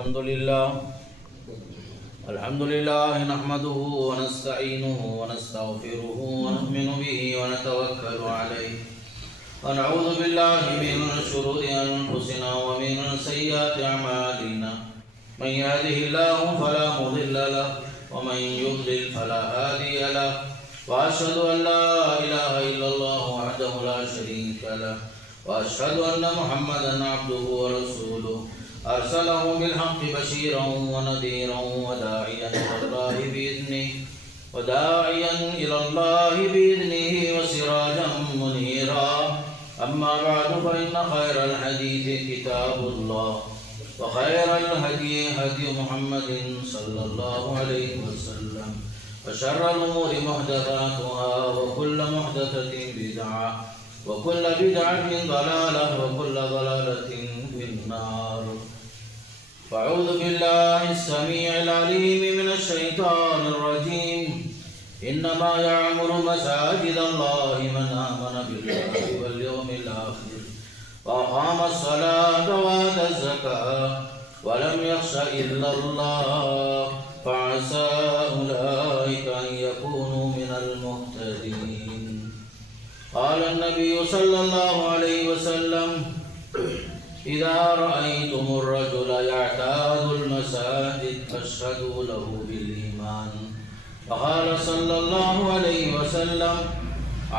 الحمد لله نحمده ونستعينه ونستغفره ونؤمن به ونتوكل عليه ونعوذ بالله من شرور أنفسنا ومن سيئات أعمالنا من يهده الله فلا مضل له ومن يضلل فلا هادي له وأشهد أن لا إله إلا الله وحده لا شريك له وأشهد أن محمدا عبده ورسوله أرسله بالحق بشيرا ونذيرا وداعيا إلى الله بإذنه وسراجا منيرا أما بعد فإن خير الحديث كتاب الله وخير الهدي هدي محمد صلى الله عليه وسلم وشر الأمور محدثاتها وكل محدثة بدعة وكل بدعة ضلالة وكل ضلالة في النار. فأعوذ بالله السميع العليم من الشيطان الرجيم. إنما يعمر مساجد الله من آمن بالله واليوم الآخر وأقام الصلاة وآتى الزكاة ولم يخش إلا الله فعسى أولئك أن يكونوا من المهتدين. قال النبي صلى الله عليه وسلم: إذا رأيتم الرجل يعتاد المساجد فاشهدوا له بالإيمان. وقال صلى الله عليه وسلم: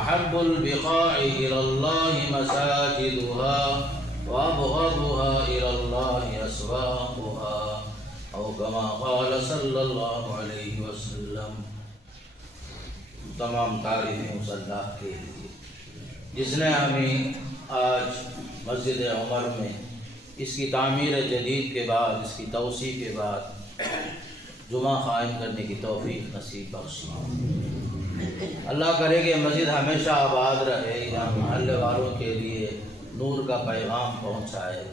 أحب البقاع إلى الله مساجدها وأبغضها إلى الله أسواقها، أو كما قال صلى الله عليه وسلم. تمام تعریفیں اس اللہ کے لیے جس نے ہمیں آج مسجد عمر میں اس کی تعمیر جدید کے بعد، اس کی توسیع کے بعد جمعہ قائم کرنے کی توفیق نصیب بخشی. اللہ کرے کہ مسجد ہمیشہ آباد رہے، یہاں محلے والوں کے لیے نور کا پیغام پہنچائے.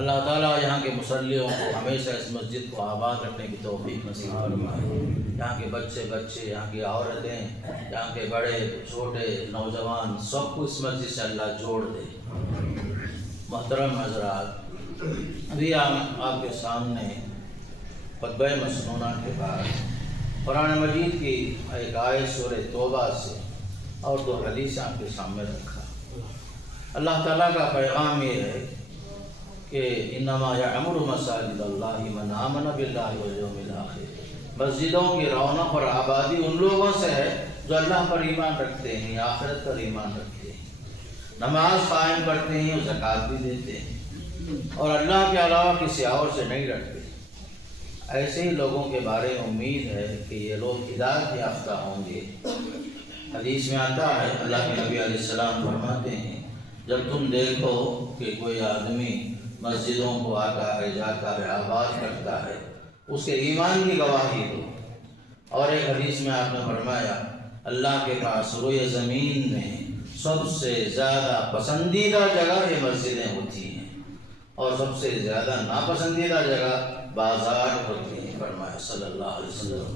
اللہ تعالیٰ یہاں کے مصلیوں کو ہمیشہ اس مسجد کو آباد رکھنے کی توفیق نصیب فرمائے. یہاں کے بچے، یہاں کی عورتیں، یہاں کے بڑے چھوٹے نوجوان سب کو اس مسجد سے اللہ جوڑ دے. محترم حضرات، ابھی آپ کے سامنے خطبہ مسنونہ کے بعد قرآن مجید کی ایک آیت سورہ توبہ سے اور دو حدیث آپ کے سامنے رکھا. اللہ تعالیٰ کا پیغام یہ ہے کہ انما یعمر مساجد اللہ من آمن باللہ والیوم الآخر. مسجدوں کی رونق اور آبادی ان لوگوں سے ہے جو اللہ پر ایمان رکھتے ہیں، آخرت پر ایمان رکھتے ہیں، نماز قائم کرتے ہیں، زکوٰۃ بھی دیتے ہیں اور اللہ کے علاوہ کسی اور سے نہیں ڈرتے. ایسے ہی لوگوں کے بارے میں امید ہے کہ یہ لوگ ہدایت یافتہ ہوں گے. حدیث میں آتا ہے، اللہ کے نبی علیہ السلام فرماتے ہیں، جب تم دیکھو کہ کوئی آدمی مسجدوں کو آتا ہے، جاتا ہے، آباد کرتا ہے، اس کے ایمان کی گواہی دو. اور ایک حدیث میں آپ نے فرمایا، اللہ کے پاس روئے زمین میں سب سے زیادہ پسندیدہ جگہ یہ مسجدیں ہوتی ہیں اور سب سے زیادہ ناپسندیدہ جگہ بازار ہوتی ہیں. فرمایا صلی اللہ علیہ وسلم.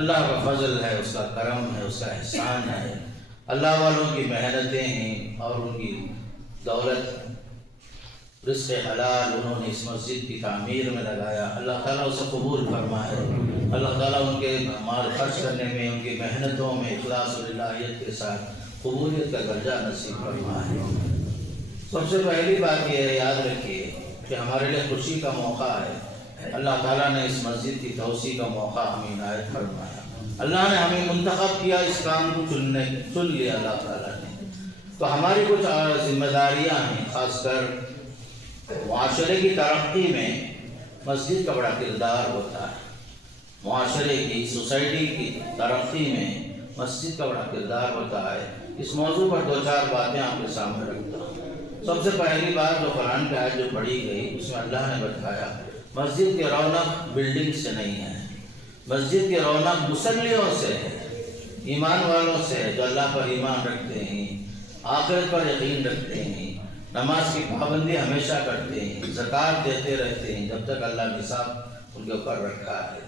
اللہ کا فضل ہے، اس کا کرم ہے، اس کا احسان ہے. اللہ والوں کی محنتیں ہیں اور ان کی دولت، رزق حلال انہوں نے اس مسجد کی تعمیر میں لگایا. اللہ تعالیٰ اسے قبول فرمائے. اللہ تعالیٰ ان کے مال خرچ کرنے میں، ان کی محنتوں میں اخلاص و للہیت کے ساتھ قبولیت کا درجہ نصیب فرمائے. سب سے پہلی بات یہ ہے، یاد رکھیے کہ ہمارے لیے خوشی کا موقع ہے. اللہ تعالیٰ نے اس مسجد کی توسیع کا موقع ہمیں عنایت فرمایا. اللہ نے ہمیں منتخب کیا، اس کام کو چن لیا اللہ تعالیٰ نے. تو ہماری کچھ ذمہ داریاں ہیں، خاص کر معاشرے کی ترقی میں مسجد کا بڑا کردار ہوتا ہے. معاشرے کی، سوسائٹی کی ترقی میں مسجد کا بڑا کردار ہوتا ہے. اس موضوع پر دو چار باتیں آپ کے سامنے رکھتا ہوں. سب سے پہلی بات جو قرآن کی آیت جو پڑھی گئی، اس میں اللہ نے بتایا مسجد کی رونق بلڈنگ سے نہیں ہے، مسجد کی رونق مصلیوں سے ہے، ایمان والوں سے ہے، جو اللہ پر ایمان رکھتے ہیں، آخرت پر یقین رکھتے ہیں، نماز کی پابندی ہمیشہ کرتے ہیں، زکوٰۃ دیتے رہتے ہیں جب تک اللہ نصاب ان کے اوپر رکھا ہے،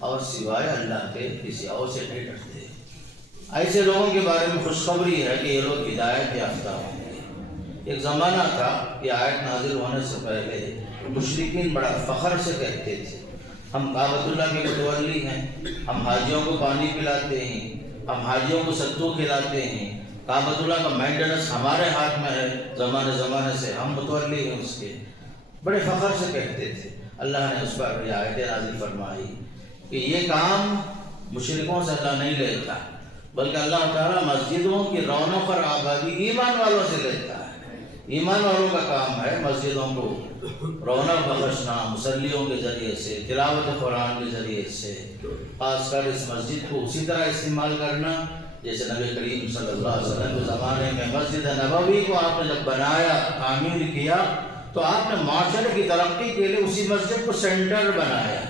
اور سوائے اللہ کے کسی اور سے نہیں ڈرتے. ایسے لوگوں کے بارے میں خوشخبری ہے کہ یہ لوگ ہدایت یافتہ ہوں گے. ایک زمانہ تھا کہ آیت نازل ہونے سے پہلے مشرکین بڑا فخر سے کہتے تھے ہم کعبۃ اللہ کے متولی ہیں، ہم حاجیوں کو پانی پلاتے ہیں، ہم حاجیوں کو ستو کھلاتے ہیں، کعبۃ اللہ کا مینٹیننس ہمارے ہاتھ میں ہے، زمانے سے ہم متولی ہیں اس کے، بڑے فخر سے کہتے تھے۔ اللہ نے اس پر آیت نازل فرمائی کہ یہ کام مشرکوں سے اللہ نہیں لیتا، بلکہ اللہ تعالیٰ مسجدوں کی رونق اور آبادی ایمان والوں سے لیتا ہے۔ ایمان والوں کا کام ہے مسجدوں کو رونق بخشنا، مصلیوں کے ذریعے سے، تلاوت قرآن کے ذریعے سے، خاص کر اس مسجد کو اسی طرح استعمال کرنا جیسے نبی کریم صلی اللہ علیہ وسلم کے زمانے میں مسجد نبوی کو آپ نے جب بنایا، تعمیر کیا، تو آپ نے معاشرے کی ترقی کے لیے اسی مسجد کو سینٹر بنایا،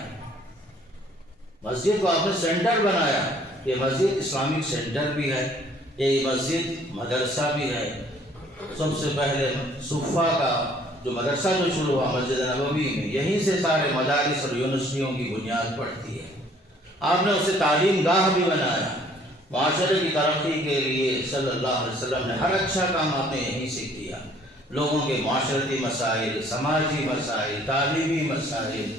مسجد کو آپ نے سینٹر بنایا۔ یہ مسجد اسلامک سینٹر بھی ہے، یہ مسجد مدرسہ بھی ہے۔ سب سے پہلے صفہ کا جو مدرسہ جو شروع ہوا مسجد نبوی میں، یہیں سے سارے مدارس اور یونیورسٹیوں کی بنیاد پڑتی ہے۔ آپ نے اسے تعلیم گاہ بھی بنایا، معاشرے کی ترقی کے لیے صلی اللہ علیہ وسلم نے ہر اچھا کام آپ نے یہیں سے کیا۔ لوگوں کے معاشرتی مسائل، سماجی مسائل، تعلیمی مسائل،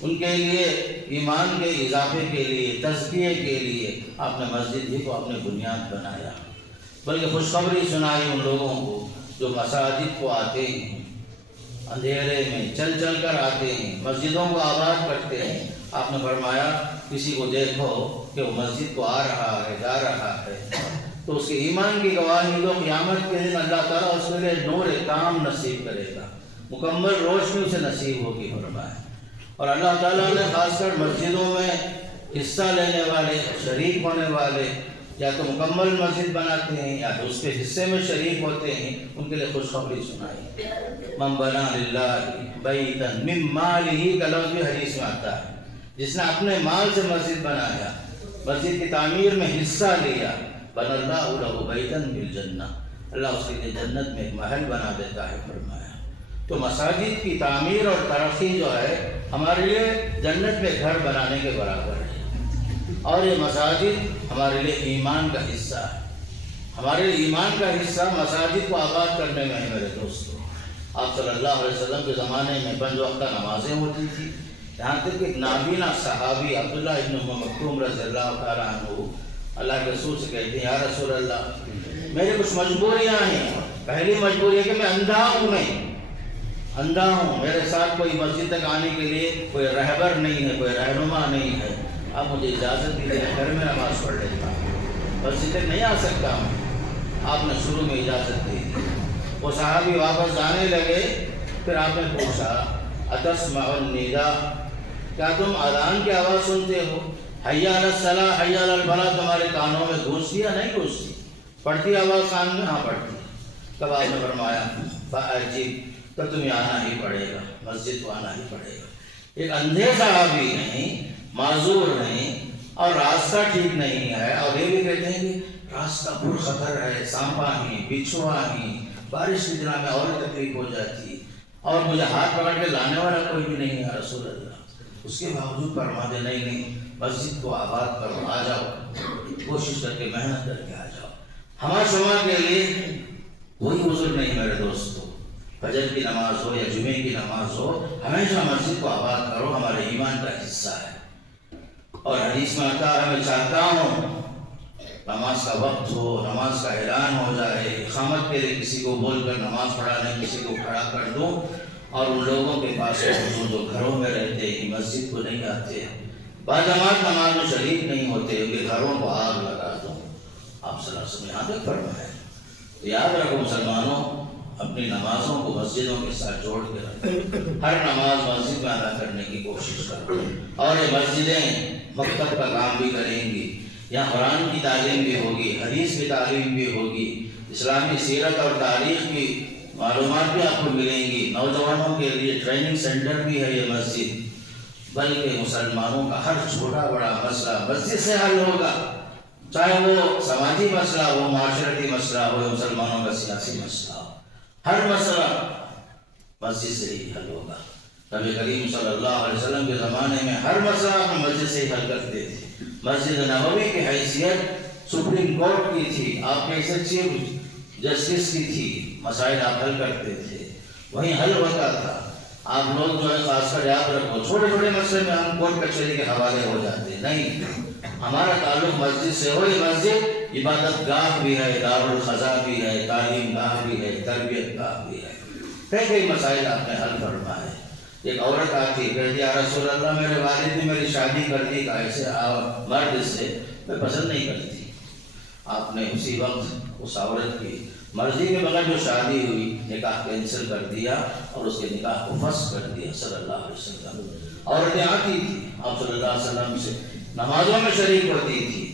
ان کے لیے ایمان کے اضافے کے لیے، تزکیے کے لیے آپ نے مسجد ہی کو اپنے بنیاد بنایا۔ بلکہ خوشخبری سنائی ان لوگوں کو جو مساجد کو آتے ہیں، اندھیرے میں چل چل کر آتے ہیں، مسجدوں کو آباد کرتے ہیں۔ آپ نے فرمایا کسی کو دیکھو کہ وہ مسجد کو آ رہا ہے، جا رہا ہے، تو اس کے ایمان کی گواہی دو، قیامت کے دن اللہ تعالیٰ اس کے لیے نور کام نصیب کرے گا، مکمل روشنی اسے نصیب ہوگی فرمایا۔ اور اللہ تعالیٰ نے خاص کر مسجدوں میں حصہ لینے والے، شریک ہونے والے، یا تو مکمل مسجد بناتے ہیں یا تو اس کے حصے میں شریک ہوتے ہیں، ان کے لیے خوشخبری سنائی۔ من بنا للہ بیتا من مالہ کا لفظ بھی حدیث میں آتا ہے، جس نے اپنے مال سے مسجد بنایا، مسجد کی تعمیر میں حصہ لیا، بن اللہ لہ بیتا بالجنہ، اللہ اس کے لیے جنت میں ایک محل بنا دیتا ہے فرمایا۔ تو مساجد کی تعمیر اور ترقی جو ہے ہمارے لیے جنت میں گھر بنانے کے برابر ہے، اور یہ مساجد ہمارے لیے ایمان کا حصہ ہے۔ ہمارے لیے ایمان کا حصہ مساجد کو آباد کرنے میں ہے میرے دوستو۔ آپ صلی اللہ علیہ وسلم کے زمانے میں 5 وقتہ نمازیں ہوتی تھی، یہاں تک کہ نابینا صحابی عبداللہ ابن مکتوم رضی اللہ تعالیٰ عنہ اللہ کے رسول سے کہتے ہیں یا رسول اللہ میرے کچھ مجبوریاں ہیں، پہلی مجبوری ہے کہ میں اندھا ہوں، میرے ساتھ کوئی مسجد تک آنے کے لیے کوئی رہبر نہیں ہے، کوئی رہنما نہیں ہے، آپ مجھے اجازت دیجیے گھر میں نماز پڑھ لیتا ہوں، مسجد تک نہیں آ سکتا ہوں۔ آپ نے شروع میں اجازت دی، وہ صحابی واپس جانے لگے، پھر آپ نے پوچھا اتسمع النداء، کیا تم اذان کی آواز سنتے ہو؟ حی علی الصلاۃ حی علی الفلاح تمہارے کانوں میں گونجتی یا نہیں گونجتی؟ پڑھتی آواز کان میں؟ ہاں پڑھتی۔ تب آپ نے فرمایا فاجب، تو تمہیں آنا ہی پڑے گا، مسجد کو آنا ہی پڑے گا۔ ایک اندھے صحابی نہیں، معذور نہیں، اور راستہ ٹھیک نہیں ہے، اور یہ بھی کہتے ہیں کہ راستہ پر خطر ہے، سانپا ہی، بچھوا ہی، بارش کی دنوں میں اور تکلیف ہو جاتی، اور مجھے ہاتھ پکڑ کے لانے والا کوئی بھی نہیں ہے رسول اللہ۔ اس کے باوجود فرما دے نہیں مسجد کو آباد کرو، آ جاؤ، کوشش کر کے محنت کر کے آ جاؤ۔ ہمارے شما کے لیے کوئی عذر نہیں میرے دوستو، فجر کی نماز ہو یا جمعے کی نماز ہو، ہمیشہ مسجد کو آباد کرو، ہمارے ایمان کا حصہ ہے۔ اور حدیث میں آتا ہے میں چاہتا ہوں نماز کا وقت ہو، نماز کا اعلان ہو جائے، اقامت کے لیے کسی کو بول کر نماز پڑھا دیں، کسی کو کھڑا کر دوں، اور ان لوگوں کے پاس جو گھروں میں رہتے ہیں مسجد کو نہیں آتے، باجماعت نماز میں شریک نہیں ہوتے، ان کے گھروں کو آگ لگا دوں۔ آپ صلی اللہ علیہ وسلم یہاں تک فرمایا۔ تو یاد رکھو مسلمانوں، اپنی نمازوں کو مسجدوں کے ساتھ جوڑ کے رکھیں، ہر نماز مسجد میں ادا کرنے کی کوشش کرو، اور یہ مسجدیں مکتب کا کام بھی کریں گی، یہاں قرآن کی تعلیم بھی ہوگی، حدیث کی تعلیم بھی ہوگی، اسلامی سیرت اور تاریخ کی معلومات بھی آپ کو ملیں گی، نوجوانوں کے لیے ٹریننگ سینٹر بھی ہے یہ مسجد، بلکہ مسلمانوں کا ہر چھوٹا بڑا مسئلہ مسجد سے حل ہوگا، چاہے وہ سماجی مسئلہ ہو، معاشرتی مسئلہ ہو، یا مسلمانوں کا سیاسی مسئلہ ہو، ہر مسئلہ مسجد سے ہی حل ہوگا۔ نبی کریم صلی اللہ علیہ وسلم کے زمانے میں ہر مسئلہ اپنے مسجد سے ہی حل کرتے تھے۔ مسجد نبوی کی حیثیت سپریم کورٹ کی تھی، آپ کیسے چیف جسٹس کی تھی، مسائل آپ حل کرتے تھے، وہیں حل ہوتا تھا۔ آپ لوگ جو ہے خاص کر یاد رکھو، چھوٹے چھوٹے مسئلے میں ہم کورٹ کچہری کے حوالے ہو جاتے ہیں، نہیں، ہمارا تعلق مسجد سے ہو۔ یہ مسجد عبادت گاہ بھی ہے، دارالخضا بھی ہے، تعلیم گاہ بھی ہے، تربیت گاہ بھی ہے۔ کئی مسائل آپ نے حل فرمائے۔ ایک عورت آتی کہتی یا رسول اللہ میرے والد نے میری شادی کر دی ایسے مرد سے، میں پسند نہیں کرتی۔ آپ نے اسی وقت اس عورت کی مرضی کے بغیر جو شادی ہوئی نکاح کینسل کر دیا اور اس کے نکاح کو فسخ کر دیا صلی اللہ علیہ وسلم۔ عورتیں آتی تھی آپ صلی اللہ علیہ وسلم سے، نمازوں میں شریک ہوتی تھی،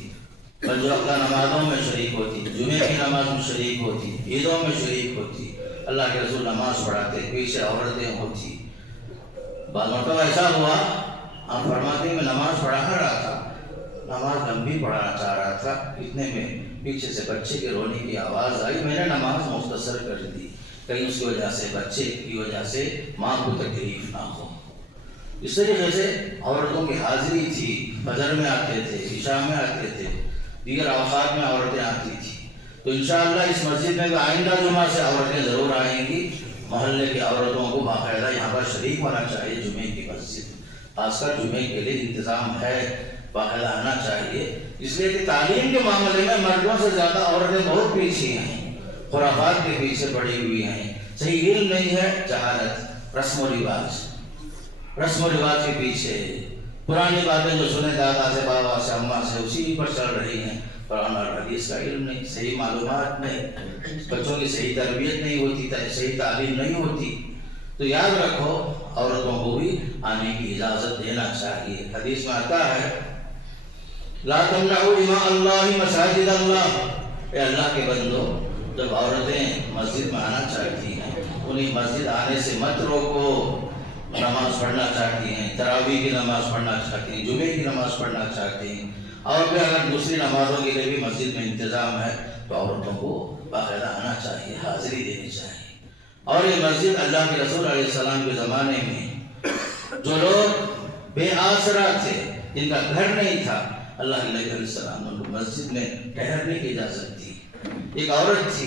پنج وقتہ نمازوں میں شریک ہوتی، جمعے کی نماز میں شریک ہوتی، عیدوں میں شریک ہوتی، اللہ کے رسول نماز پڑھاتے، پیچھے عورتیں ہوتی۔ بعض مرتبہ ایسا ہوا آپ فرماتے ہیں میں نماز پڑھا رہا تھا، نماز لمبی پڑھانا چاہ رہا تھا، اتنے میں پیچھے سے بچے کے رونے کی آواز آئی، میں نے نماز مختصر کر دی، کہیں اس کی وجہ سے بچے کی وجہ سے ماں کو تکلیف نہ ہو۔ اس طریقے سے عورتوں کی حاضری تھی، فجر میں آتے تھے، عشاء میں آتے تھے، دیگر اوقات میں عورتیں آتی تھیں۔ تو انشاءاللہ اس مسجد میں آئندہ جمعہ سے عورتیں ضرور آئیں گی۔ محلے کی عورتوں کو باقاعدہ یہاں پر شریک ہونا چاہیے جمعے کی مسجد، خاص کر جمعے کے لیے انتظام ہے، باقاعدہ آنا چاہیے، اس لیے کہ تعلیم کے معاملے میں مردوں سے زیادہ عورتیں بہت پیچھے ہیں، خرافات کے پیچھے پڑی ہوئی ہیں، صحیح علم نہیں ہے، جہالت، رسم و رواج کے پیچھے، پرانی باتیں جو سنے دادا سے، بابا سے، اماں سے، اسی پر چل رہی ہیں، قرآن اور حدیث کا علم نہیں، صحیح معلومات نہیں، بچوں کی صحیح تربیت نہیں ہوتی، صحیح تعلیم نہیں ہوتی۔ تو یاد رکھو عورتوں کو بھی آنے کی اجازت دینا چاہیے۔ حدیث میں آتا ہے لا تمنعوا اماء اللہ مساجد اللہ، اے اللہ کے بندو جب عورتیں مسجد میں آنا چاہتی ہیں انہیں مسجد آنے سے مت روکو۔ نماز پڑھنا چاہتی ہیں، تراویح کی نماز پڑھنا چاہتی ہیں، جمعے کی نماز پڑھنا چاہتی ہیں، اور بھی اگر دوسری نمازوں کے لیے بھی مسجد میں انتظام ہے تو عورتوں کو باقاعدہ آنا چاہیے، حاضری دینی چاہیے۔ اور یہ مسجد اللہ کے رسول علیہ السلام کے زمانے میں جو لوگ بے آسرا تھے، جن کا گھر نہیں تھا، اللہ کے نبی علیہ السلام نے مسجد میں ٹھہرنے کی اجازت دی۔ ایک عورت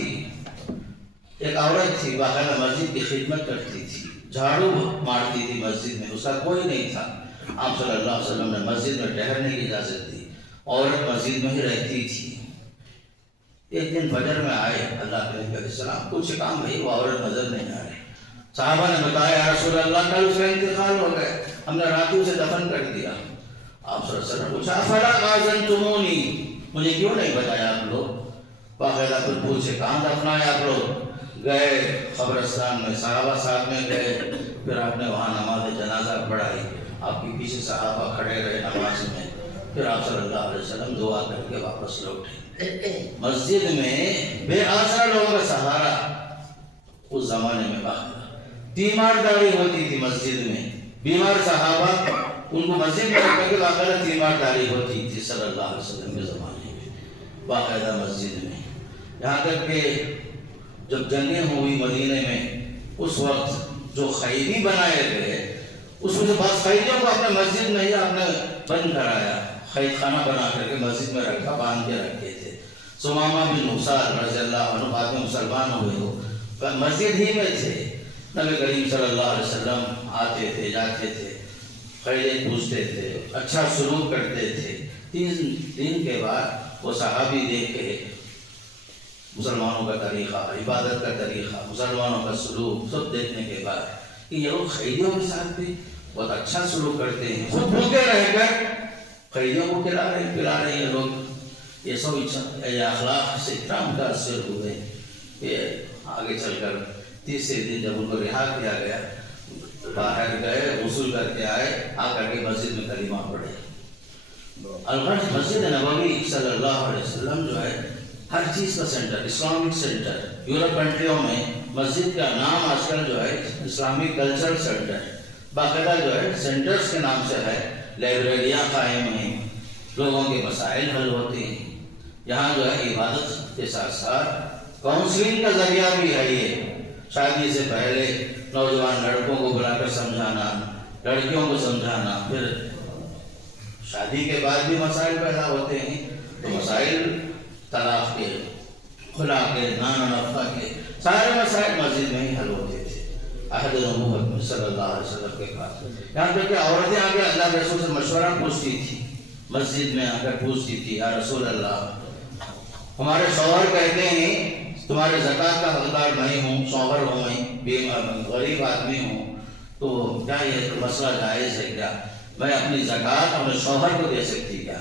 تھی باقاعدہ مسجد کی خدمت کرتی تھی، جھاڑو مارتی تھی مسجد میں، اس کا کوئی نہیں تھا، آپ صلی اللہ علیہ وسلم نے مسجد میں ٹھہرنے کی اجازت دی، عورت مسجد میں ہی رہتی تھی۔ ایک دن فجر میں آئے اللہ کے نبی علیہ السلام، کچھ کام بھائی وہ عورت نظر نہیں آ رہی، صحابہ نے بتایا یا رسول اللہ کل اس کا انتقال ہو گئے، ہم نے راتوں سے دفن کر دیا۔ آپ صلی اللہ علیہ وسلم پوچھا فلا آذنتمونی، مجھے کیوں نہیں بتایا آپ لوگ؟ باقاعدہ پھر پوچھے کہاں دفنائے آپ لوگ؟ گئے قبرستان میں، صحابہ ساتھ میں گئے، پھر آپ نے وہاں نماز جنازہ پڑھائی، آپ کے پیچھے صحابہ کھڑے رہے نماز میں، پھر آپ صلی اللہ علیہ وسلم دعا کر کے واپس لوٹے۔ مسجد میں بے آسرا لوگوں کا سہارا اس زمانے میں باقاعدہ تیمارداری ہوتی تھی مسجد میں، بیمار صحابہ ان کو مسجد میں رکھ کے باقاعدہ تیمارداری ہوتی تھی صلی اللہ علیہ وسلم کے زمانے میں، باقاعدہ مسجد میں، یہاں تک کہ جب جنگیں ہوئی مدینے میں اس وقت جو قیدی بنائے گئے اس میں سے بعض قیدیوں کو اپنے مسجد میں ہی آپ نے بند کرایا، قید خانہ بنا کر کے مسجد میں رکھا، باندھ کے رکھے تھے۔ سمامہ بن حسال رضی اللہ عنہ بعد میں مسلمان ہوئے ہو، مسجد ہی میں تھے، نبی کریم صلی اللہ علیہ وسلم آتے تھے جاتے تھے، قیدی پوچھتے تھے، اچھا سلوک کرتے تھے۔ 3 دن کے بعد وہ صحابی دیکھ کے مسلمانوں کا طریقہ، عبادت کا طریقہ، مسلمانوں کا سلوک سب دیکھنے کے بعد کہ یہ لوگ قیدیوں کے ساتھ بھی بہت اچھا سلوک کرتے ہیں، خود بھوکے رہ کر قیدیوں کو پلا رہے ہیں لوگ، یہ سب اخلاق سے اتنا متاثر ہوئے کہ آگے چل کر تیسرے دن جب ان کو رہا کیا گیا باہر گئے، غسل کر کے آئے، آ کر کے مسجد میں کلمہ پڑھے۔ البتہ مسجد نبوی صلی اللہ علیہ وسلم جو ہے ہر چیز کا سینٹر، اسلامک سینٹر، یورپ کنٹریوں میں مسجد کا نام آج کل جو ہے اسلامک کلچرل سینٹر، باقاعدہ جو ہے سینٹرز کے نام سے ہے، لائبریریاں قائم ہیں، لوگوں کے مسائل حل ہوتے ہیں، یہاں جو ہے عبادت کے ساتھ ساتھ کاؤنسلنگ کا ذریعہ بھی ہے۔ یہ شادی سے پہلے نوجوان لڑکوں کو بلا کر سمجھانا، لڑکیوں کو سمجھانا، پھر شادی کے بعد بھی مسائل پیدا ہوتے ہیں تو مسائل طلاق کے، خلا کے، نانا نفقہ کے، سارے مسائل مسجد میں ہی حل ہوتے تھے۔ عہد نبوت میں صلی اللہ علیہ وسلم کے پاس. یہاں تک کہ عورتیں آ کے اللہ کے رسول سے مشورہ پوچھتی تھی، مسجد میں آ کر پوچھتی تھی، یا رسول اللہ ہمارے شوہر کہتے ہیں تمہارے زکوٰۃ کا حقدار میں ہوں، شوہر ہوں میں، غریب آدمی ہوں، تو کیا یہ مسئلہ جائز ہے کیا؟ میں اپنی زکوٰۃ اپنے شوہر کو دے سکتی کیا؟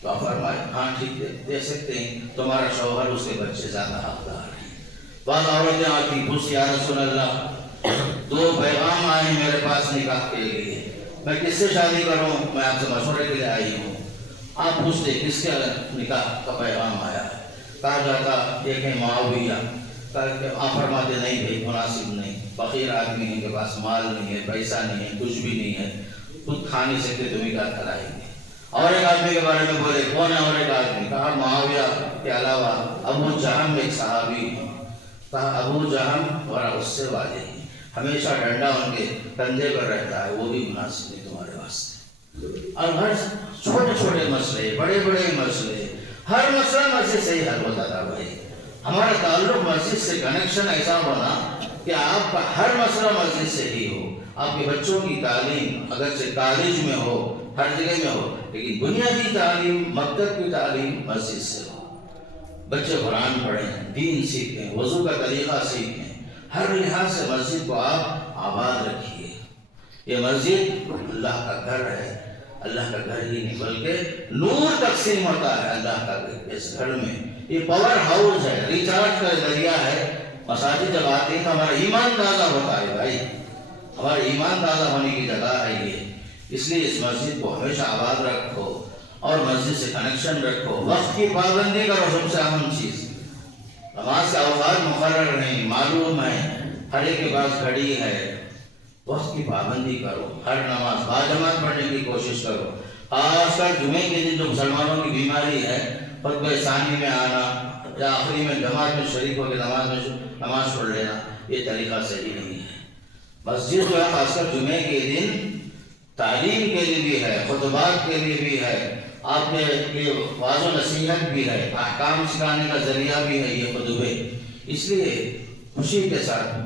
تو آپ فرمائے ہاں ٹھیک ہے دے سکتے ہیں، تمہارا شوہر اس کے بچے زیادہ حقدار ہیں. بعض عورتیں آتی پوچھتی، یا رسول اللہ 2 پیغام آئے ہیں میرے پاس نکاح کے لیے، میں کس سے شادی کروں؟ میں آپ سے مشورے کے لیے آئی ہوں. آپ پوچھتے کس کے نکاح کا پیغام آیا ہے؟ کہا جاتا ایک ہے معاویہ. آپ فرماتے نہیں بھائی مناسب نہیں، فقیر آدمی ہے، کے پاس مال نہیں ہے، پیسہ نہیں ہے، کچھ بھی نہیں ہے، خود کھا نہیں سکتے، تمہیں کیا کھلائیں گے؟ اور ایک آدمی کے بارے میں بولے کون ہے اور ایک آدمی؟ کہا معاویہ کے علاوہ ابو جہم ایک صحابی ہیں. کہا ابو جہم اور اس سے والے ہیں، ہمیشہ ڈنڈا ان کے کندھے پر رہتا ہے، وہ بھی مناسب نہیں تمہارے واسطے. اور ہر چھوٹے چھوٹے مسئلے، بڑے بڑے مسئلے، ہر مسئلہ مسجد سے ہی حل ہوتا تھا. بھائی ہمارا تعلق مسجد سے، کنیکشن ایسا ہونا کہ آپ کا ہر مسئلہ مسجد سے ہی ہو. آپ کے بچوں کی تعلیم اگرچہ کالج میں ہو، ہر جگہ میں ہو، لیکن بنیادی تعلیم، مکتب کی تعلیم مسجد سے ہو. بچے قرآن پڑھیں، دین سیکھیں، وضو کا طریقہ سیکھیں، ہر لحاظ سے مسجد کو آپ آباد رکھیے. یہ مسجد اللہ کا گھر ہے، اللہ کا گھر ہی نہیں بلکہ نور تقسیم ہوتا ہے اللہ کا اس گھر میں. یہ پاور ہاؤس ہے، ریچارج کا ذریعہ ہے. مساجد جب آتے ہیں تو ہمارا ایمان تازہ ہوتا ہے. بھائی ہمارا ایمان تازہ ہونے کی جگہ ہے یہ. اس لیے اس مسجد کو ہمیشہ آباد رکھو اور مسجد سے کنیکشن رکھو. وقت کی پابندی کرو، سب سے اہم چیز. نماز کا اوقات مقرر نہیں، معلوم ہے، ہر ایک کے پاس گھڑی ہے. وقت کی پابندی کرو، ہر نماز باجماعت پڑھنے کی کوشش کرو. خاص کر جمعے کے دن جو مسلمانوں کی بیماری ہے، خطبہ ثانی میں آنا یا آخری میں جماعت میں شریک ہو کے نماز پڑھ لینا، یہ طریقہ صحیح نہیں ہے. مسجد جو ہے خاص کر جمعے کے دن تعلیم کے لیے بھی ہے، خطبات کے لیے بھی ہے، آپ کے لیے واضح و نصیحت بھی ہے، احکام سکھانے کا ذریعہ بھی ہے یہ خطبے. اس لیے خوشی کے ساتھ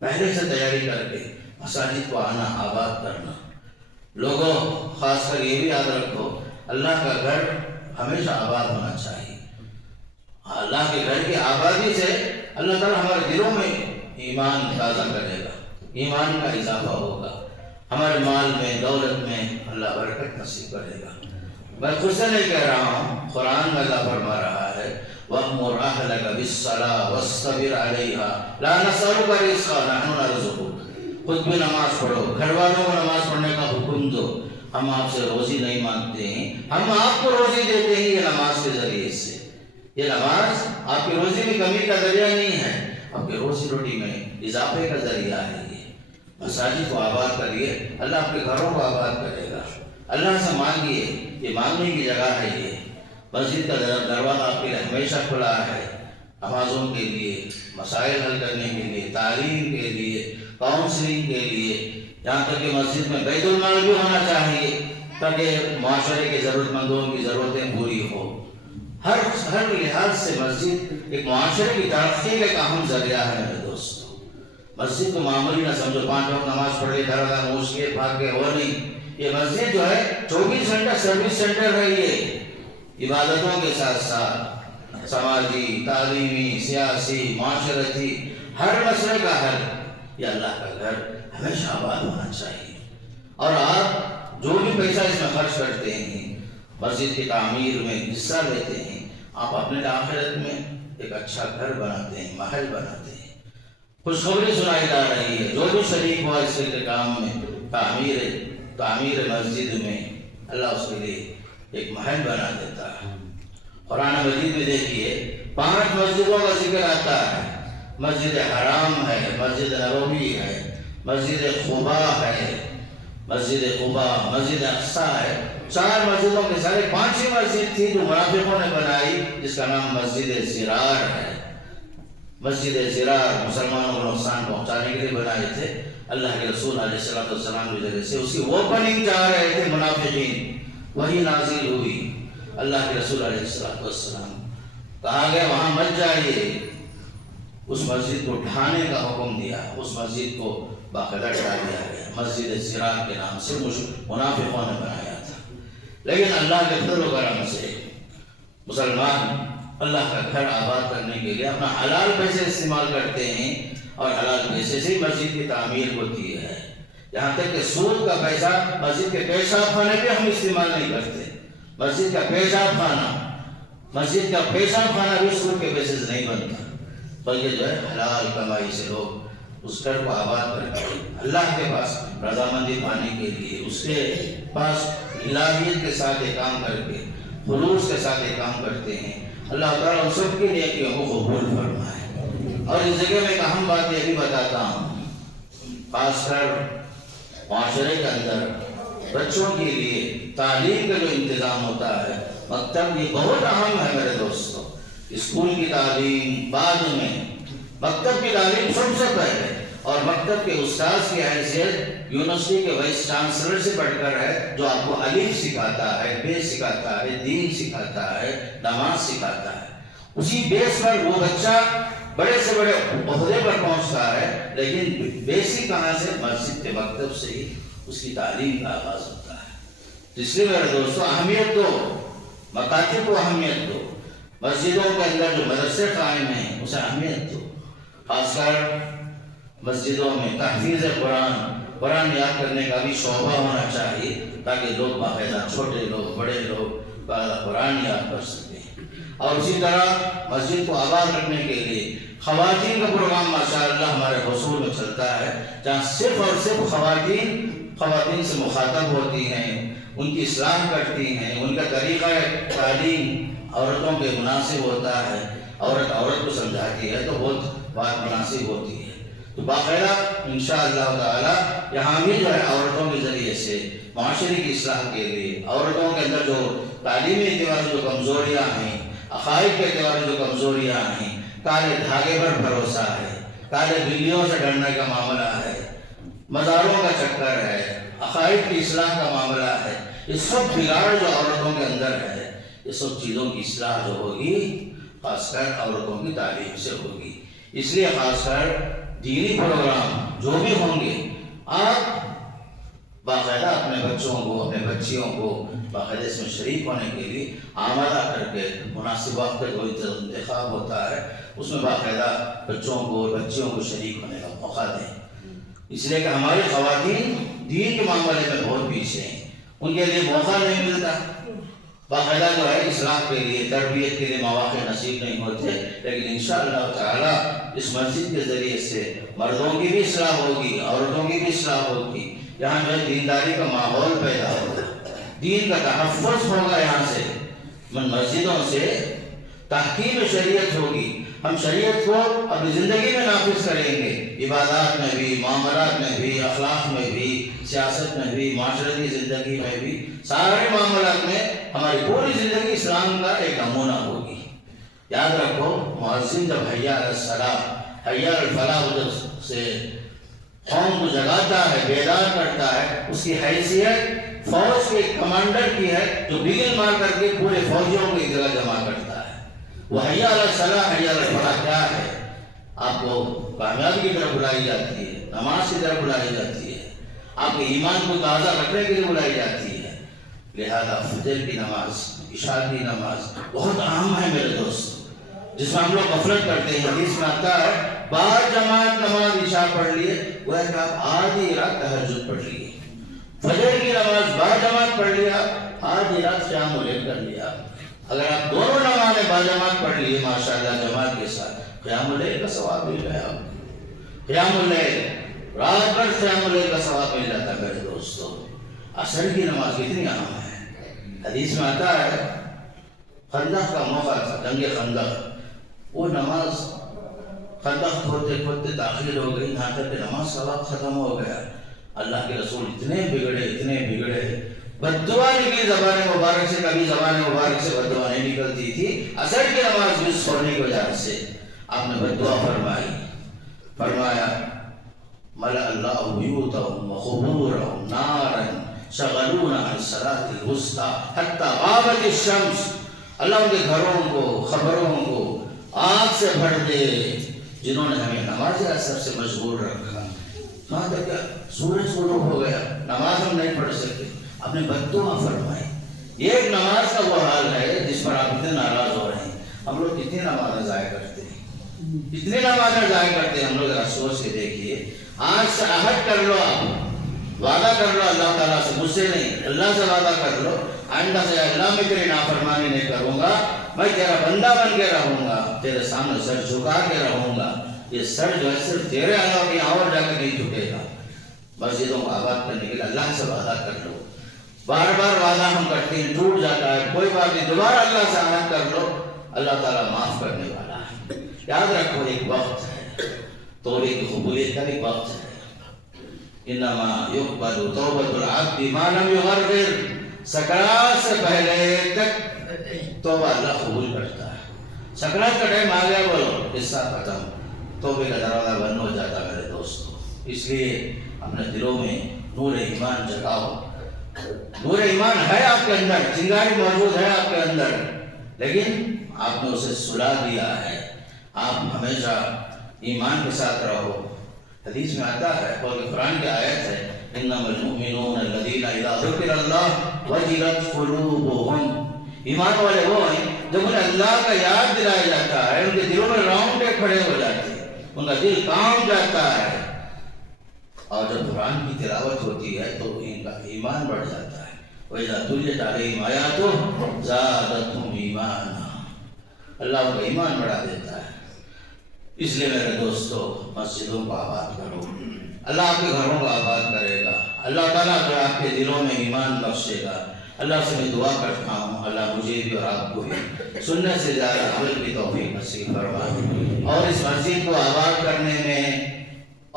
پہلے سے تیاری کر کے مساجد کو آنا، آباد کرنا. لوگوں خاص کر یہ بھی یاد رکھو، اللہ کا گھر ہمیشہ آباد ہونا چاہیے. اللہ کے گھر کی آبادی سے اللہ تعالیٰ ہمارے دلوں میں ایمان تازہ کرے گا، ایمان کا اضافہ ہوگا، ہمارے مال میں، دولت میں اللہ برکت نصیب کرے گا. میں خود سے نہیں کہہ رہا ہوں، قرآن میں اللہ فرما رہا ہے وَأْمُرْ أَهْلَكَ بِالصَّلَاةِ وَاصْطَبِرْ عَلَيْهَا لَا نَسْأَلُكَ رِزْقًا نَحْنُ نَرْزُقُكَ. خود بھی نماز پڑھو، گھر والوں کو نماز پڑھنے کا حکم دو. ہم آپ سے روزی نہیں مانگتے ہیں، ہم آپ کو روزی دیتے ہیں یہ نماز کے ذریعے سے. یہ نماز آپ کی روزی میں کمی کا ذریعہ نہیں ہے، آپ کی روزی روٹی میں اضافے کا ذریعہ ہے. یہ مساجد کو آباد کریے، اللہ آپ کے گھروں کو آباد کرے گا. اللہ سے مانگیے، یہ مانگنے کی جگہ ہے. یہ مسجد کا دروازہ آپ کے لیے ہمیشہ کھلا ہے، نمازوں کے لیے، مسائل حل کرنے کے لیے، تعلیم کے لیے، کاؤنسلنگ کے لیے. یہاں تک کہ مسجد میں بیت المال بھی ہونا چاہیے تاکہ معاشرے کے ضرورت مندوں کی ضرورتیں پوری ہو. ہر لحاظ سے مسجد ایک معاشرے کی ترقی کا ایک اہم ذریعہ ہے. میرے دوستو مسجد کو معمولی نہ سمجھو، 5 وقت نماز پڑھ کے دھڑا موش کے بھاگ کے، وہ نہیں. یہ مسجد جو ہے 24 گھنٹہ سروس سینٹر ہے. یہ عبادتوں کے ساتھ ساتھ سماجی، تعلیمی، سیاسی، معاشرتی ہر مسئلے کا حل. یہ اللہ کا گھر ہمیشہ آباد ہونا چاہیے. اور آپ جو بھی پیسہ اس میں خرچ کرتے ہیں، مسجد کی تعمیر میں حصہ لیتے ہیں، آپ اپنے آخرت میں ایک اچھا گھر بناتے ہیں، محل بناتے ہیں. خوشخبری سنائی جا رہی ہے، جو بھی شریک ہوا اس کے کام میں، تعمیر مسجد میں، اللہ اس کے لیے ایک محل بنا دیتا ہے. قرآن مجید میں دیکھیے 5 مسجدوں کا ذکر آتا ہے. مسجد حرام ہے، مسجد نبوی ہے، مسجد قباء ہے، مسجد اقصی ہے. 4 مسجدوں کے سارے 5ہی مسجد تھی جو منافقوں نے بنائی، جس کا نام مسجد زرار ہے. مسجد زرار مسلمانوں کو نقصان پہنچانے کے لیے بنائے تھے. اللہ کے رسول علیہ السلام کی وجہ سے اس کی اوپننگ چاہ رہے تھے منافقین، وہی نازل ہوئی. اللہ کے رسول علیہ السلام کہا گیا وہاں مت جائیے، اس مسجد کو ڈھانے کا حکم دیا، اس مسجد کو باقاعدہ ڈھا دیا گیا، مسجد زرار کے نام سے منافقوں نے بنایا تھا۔ لیکن اللہ کے فضل و کرم سے مسلمان اللہ کا گھر آباد کرنے کے لیے اپنا حلال پیسے استعمال کرتے ہیں، اور حلال پیسے سے ہی مسجد کی تعمیر ہوتی ہے۔ یہاں تک کہ سود کا پیسہ مسجد کے پیشاب خانے پہ ہم استعمال نہیں کرتے۔ مسجد کا پیشاب خانہ بھی سود کے پیسے سے نہیں بنتا، بلکہ جو ہے حلال کمائی سے لوگ اس گھر کو آباد کرتے ہیں، اللہ کے پاس رضامندی پانے کے لیے، اس کے پاس الہیت کے ساتھ یہ کام کر کے، خلوص کے ساتھ یہ کام کرتے ہیں۔ اللہ تعالیٰ ان سب کے نیکیوں کو قبول فرمائے۔ اور اس جگہ میں ایک اہم بات یہ بھی بتاتا ہوں، خاص کر معاشرے کے اندر بچوں کے لیے تعلیم کا جو انتظام ہوتا ہے، مکتب یہ بہت اہم ہے میرے دوستوں۔ اسکول کی تعلیم بعد میں، مکتب کی تعلیم سب سے پہلے، اور مکتب کے استاذ کی حیثیت یونیورسٹی کے وائس چانسلر سے بڑھ کر ہے، جو آپ کو الف سکھاتا ہے، بے سکھاتا ہے، دین سکھاتا ہے، نماز سکھاتا ہے۔ اسی بیس پر وہ بچہ بڑے سے بڑے عہدے پر پہنچتا ہے، لیکن بیسک کہاں سے؟ مسجد کے مکتب سے ہی اس کی تعلیم کا آغاز ہوتا ہے۔ اس لیے میرے دوستو اہمیت دو، مکاتب کو اہمیت دو، مسجدوں کے اندر جو مدرسے قائم ہیں اسے اہمیت دو۔ خاص کر مسجدوں میں تحفیظ قرآن یاد کرنے کا بھی شعبہ ہونا چاہیے، تاکہ لوگ باقاعدہ چھوٹے لوگ بڑے لوگ قرآن یاد کر سکیں۔ اور اسی طرح مسجد کو آباد رکھنے کے لیے خواتین کا پروگرام ماشاءاللہ ہمارے حصول میں چلتا ہے، جہاں صرف اور صرف خواتین سے مخاطب ہوتی ہیں، ان کی اصلاح کرتی ہیں، ان کا طریقہ تعلیم عورتوں کے مناسب ہوتا ہے، عورت کو سمجھاتی ہے تو بہت بات مناسب ہوتی ہے۔ تو باقاعدہ انشاءاللہ تعالی یہاں بھی جو ہے عورتوں کے ذریعے سے معاشرے کی اصلاح کے لیے، عورتوں کے اندر جو تعلیمی اعتبار سے جو کمزوریاں ہیں، عقائد کے اعتبار سے جو کمزوریاں ہیں، کالے دھاگے پر بھروسہ ہے، کالے بلیوں سے ڈرنے کا معاملہ ہے، مزاروں کا چکر ہے، عقائد کی اصلاح کا معاملہ ہے، یہ سب بگاڑ جو عورتوں کے اندر ہے، یہ سب چیزوں کی اصلاح جو ہوگی خاص کر عورتوں کی تعلیم سے ہوگی۔ اس لیے خاص کر دینی پروگرام جو بھی ہوں گے، آپ باقاعدہ اپنے بچوں کو، اپنے بچیوں کو باقاعدہ اس میں شریک ہونے کے لیے آمادہ کر کے، مناسب وقت کا جو انتخاب ہوتا ہے اس میں باقاعدہ بچوں کو اور بچیوں کو شریک ہونے کا موقع دیں۔ اس لیے کہ ہماری خواتین دین کے معاملے میں بہت پیچھے ہیں، ان کے لیے موقع نہیں ملتا، باقاعدہ جو ہے اصلاح کے لیے، تربیت کے لیے مواقع نصیب نہیں ہوتے۔ لیکن انشاءاللہ تعالی اس مسجد کے ذریعے سے مردوں کی بھی اصلاح ہوگی، عورتوں کی بھی اصلاح ہوگی، یہاں جو ہے دینداری کا ماحول پیدا ہوگا، دین کا تحفظ ہوگا، یہاں سے مسجدوں سے تحکیم شریعت ہوگی، ہم شریعت کو اپنی زندگی میں نافذ کریں گے، عبادات میں بھی، معاملات میں بھی، اخلاق میں بھی، سیاست میں بھی، معاشرتی زندگی میں بھی، سارے معاملات میں ہماری پوری زندگی اسلام کا ایک نمونہ ہوگی۔ یاد رکھو، مؤذن جب حی علی الصلاۃ، حی علی الفلاح سے قوم کو جگاتا ہے، بیدار کرتا ہے، اس کی حیثیت فوج کے کمانڈر کی ہے، جو بگل مار کر کے پورے فوجیوں کو ایک جگہ جمع کرتا ہے۔ وہ حی علی الصلاۃ، حی علی الفلاح کیا ہے؟ آپ کو کامیابی کی طرف بلائی جاتی ہے، نماز کی طرف بلائی جاتی ہے، آپ کے ایمان کو تازہ رکھنے کے لیے بلائی جاتی ہے۔ لہذا فجر کی نماز، عشاء کی نماز بہت اہم ہے میرے دوست، جس میں ہم لوگ غفلت کرتے ہیں۔ حدیث میں آتا ہے بعد جماعت نماز عشاء پڑھ لیے، وہ ہے کہ آپ آدھی رات تہجد پڑھ لیے، فجر کی نماز بعد جماعت پڑھ لیا، آدھی رات قیام اللیل کر لیا۔ اگر آپ دونوں نمازیں باجماعت پڑھ لیے ماشاءاللہ جماعت کے ساتھ، قیام اللیل کا ثواب مل گیا آپ کو، قیام اللیل رات بھر قیام اللیل کا ثواب مل جاتا ہے میرے دوستو۔ عصر کی نماز کتنی اہم ہے، حدیث میں آتا ہے خندق کا موقع تھا، جنگ خندق، وہ نماز خندق کھودتے کھودتے داخل ہو گئی، یہاں تک کہ نماز کا وقت ختم ہو گیا۔ اللہ کے رسول اتنے بگڑے، بددعا نکلی زبان مبارک سے، کبھی زبان مبارک سے بددعا نہیں نکلتی تھی، عصر کی نماز مس ہونے کی وجہ سے آپ نے بددعا فرمایا ملأ اللہ بیوتہم وقبورہم نارا شغلونا عن الصلاة الوسطی حتی غابت الشمس، اللہ ان کے گھروں کو، خبروں کو آگ سے بھر دے، جنہوں نے ہمیں نماز اثر سے مشغول رکھا، وہاں تک کہ سورج غروب ہو گیا، نماز ہم نہیں پڑھ سکتے، اپنے بددعا فرمائی۔ یہ ایک نماز کا وہ حال ہے جس پر آپ اتنے ناراض ہو رہے ہیں۔ ہم لوگ کتنی نمازیں ضائع کرتے ہیں، کتنی نمازیں ضائع کرتے ہیں ہم لوگ، ذرا سوچ کے دیکھیے۔ آج سے عہد کر لو، آپ وعدہ کر لو اللہ تعالیٰ سے، مجھ سے نہیں اللہ سے وعدہ کر لو، آئندہ سے اللہ میں تیری نافرمانی نہیں کروں گا، میں تیرا بندہ بن کے رہوں گا، تیرے سامنے سر جھکا کے رہوں گا۔ یہ سر جو ہے صرف تیرے علاوہ کہیں اور جا کے نہیں جھکے گا۔ مسجدوں کو آباد کرنے کے لیے اللہ سے وعدہ کر لو۔ بار بار وعدہ ہم کرتے ہیں، ٹوٹ جاتا ہے، کوئی بات نہیں، دوبارہ اللہ سے عہد کر لو، اللہ تعالیٰ معاف کرنے والا ہے۔ یاد رکھو ایک وقت ہے، توبے کی قبولیت کا ایک وقت ہے۔ انما یقبل توبۃ العبد ما لم یغرر، سکرات سے پہلے تک توبہ اللہ قبول کرتا ہے۔ سکرات کا ٹائم آ گیا، بولو قصہ ختم، توبے کا دروازہ بند ہو جاتا ہے میرے دوستو۔ اس لیے اپنے دلوں میں نور ایمان جگاؤ۔ نور ایمان ہے آپ کے اندر، چنگاری موجود ہے آپ کے اندر، لیکن آپ نے اسے سلا دیا ہے۔ آپ ہمیشہ ایمان کے ساتھ رہو۔ حدیث میں آتا ہے اور قرآن کی آیت ہے، انما المؤمنون الذین اذا ذکر اللہ وجلت قلوبهم۔ ایمان والے وہ ہیں جب انہیں اللہ کا یاد دلایا جاتا ہے، ان کے دلوں میں رونقیں کھڑے ہو جاتے ہیں، ان کا دل کام جاتا ہے، اور جب قرآن کی تلاوت ہوتی ہے تو ان کا ایمان بڑھ جاتا ہے۔ وَإِذَا تُلِيَتْ عَلَيْهِمْ آيَاتُهُ زَادَتْهُمْ ایمانا، اللہ ان کا ایمان بڑھا دیتا ہے۔ اس لیے میرے دوستو، مسجدوں کو آباد کرو، اللہ آپ کے گھروں کو آباد کرے گا، اللہ تعالیٰ جو آپ کے دلوں میں ایمان بخشے گا۔ اللہ سے میں دعا کرتا ہوں، اللہ مجھے بھی اور آپ کو بھی سننے سے زیادہ عمل کی توفیق نصیب فرمائے، اور اس مسجد کو آباد کرنے میں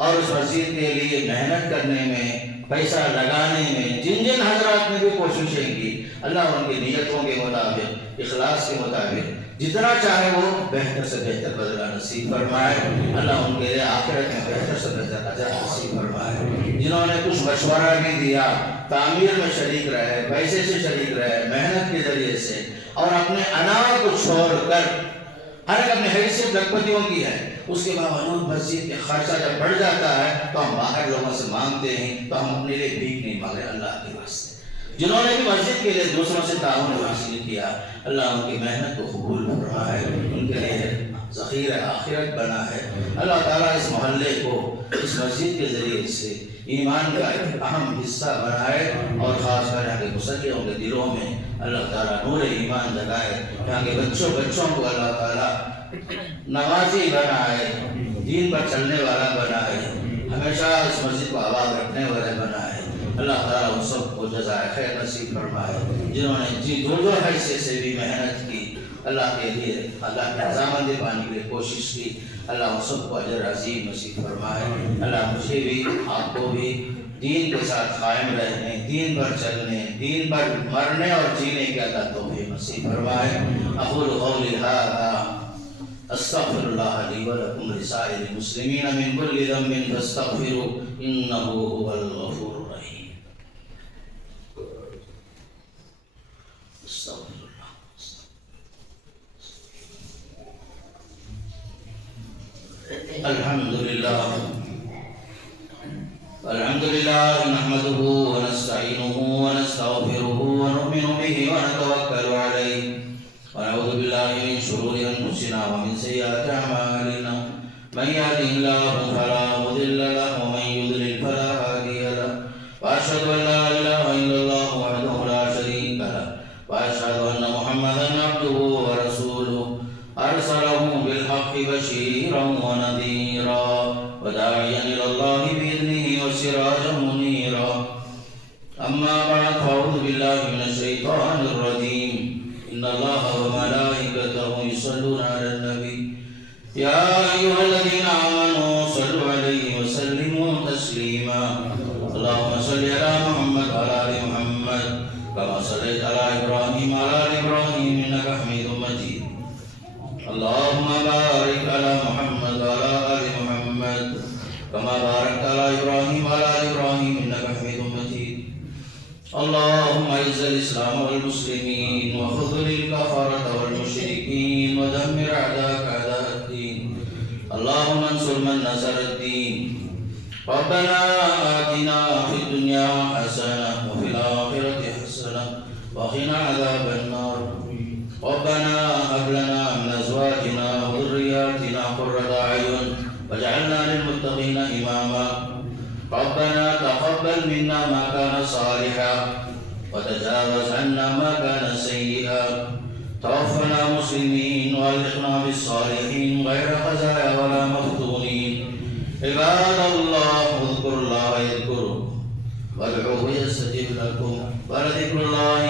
اور اس مسجد کے لیے محنت کرنے میں، پیسہ لگانے میں جن جن حضرات نے بھی کوششیں کی، اللہ ان کی نیتوں کے مطابق، اخلاص کے مطابق جتنا چاہے وہ بہتر سے بہتر بدلہ نصیب فرمائے۔ اللہ ان کے لیے آخرت میں بہتر سے بہتر اجر نصیب فرمائے۔ جنہوں نے کچھ مشورہ بھی دیا، تعمیر میں شریک رہے، پیسے سے شریک رہے، محنت کے ذریعے سے، اور اپنے انا کو چھوڑ کر، ہر ایک اپنی حیثیت لکھپتیوں کی ہے، اس کے باوجود مسجد کے خرچہ جب بڑھ جاتا ہے تو ہم باہر لوگوں سے مانگتے ہیں، تو ہم اپنے لیے بھیک نہیں مانگے اللہ کے واسطے۔ جنہوں نے بھی مسجد کے لیے دوسروں سے تعاون حاصل کیا، اللہ ان کی محنت کو قبول فرمائے، ان کے لیے ذخیرہ آخرت بنا ہے۔ اللہ تعالیٰ اس محلے کو اس مسجد کے ذریعے سے ایمان کا ایک اہم حصہ بنائے، اور خاص کر یہاں کے مسلمانوں کے دلوں میں اللہ تعالیٰ نور ایمان جگائے، یہاں کے بچوں کو اللہ تعالیٰ نمازی بنائے، دین پر چلنے والا بنائے، ہمیشہ اس مسجد کو آباد رکھنے والے بنائے۔ اللہ تعالیٰ ان سب کو جزائے خیر نصیب فرمائے، جنہوں نے جو حیثیت سے بھی محنت کی، اللہ کے لیے، اللہ کی رضامندی پانے کے لیے کوشش کی، اللہ ان سب کو اجر عظیم نصیب فرمائے۔ اللہ مجھے بھی آپ کو بھی دین کے ساتھ قائم رہنے، دین پر چلنے، دین پر مرنے اور جینے کے اللہ توفیق نصیب فرمائے۔ اقول قولی ھذا استغفر اللہ لی ولکم لسائر المسلمین من کل ذنب فاستغفروا انہ هو الغفور الرحیم۔ استغفر اللہ۔ الحمد للہ نحمده ونستعینه ونستغفره ونؤمن به ونتوکل علیہ، ونعوذ باللہ من شرور انفسنا ومن سیئات اعمالنا، من یهده اللہ فلا مضل له ومن یضلل فلا هادی له، واشهد ان لا اله الا اللہ وحده لا شریک له، واشهد ان محمدا عبده ورسوله ارسله بالحق بشیرا ونذیرا وداعیا الی اللہ بإذنہ وسراجا منیرا۔ اما بعد فاعوذ باللہ من الشیطان الرجیم، ان اللہ وملائکتہ یصلون علی النبی یا ایھا الذین آمنوا صلوا علیہ وسلموا تسلیما۔ اللہم صل علی محمد وعلی آل محمد کما صلیت علی ابراہیم وعلی آل ابراہیم انک حمید مجید۔ اللہم بارک علی محمد وعلی آل محمد کما بارکت علی ابراہیم وعلی آل ابراہیم انک حمید مجید۔ اللہم اعز الاسلام والمسلمین وخذل الکفرة والمشرکین ودمر اعداءک اعداء الدین۔ اللهم انصر من نصر الدين. ربنا آتنا في الدنيا حسنة وفي الآخرة حسنة وقنا عذاب النار. ربنا هب لنا من أزواجنا وذرياتنا قرة أعين واجعلنا للمتقين إماما. ربنا تقبل منا ما كان صالحا وتجاوز عنا ما كان سيئا. توفنا مسلمين والحقنا بالصالحين غير خزايا ولا مفتونين. عباد الله اذكروا الله يذكركم وادعوه يستجب لكم ولذكر الله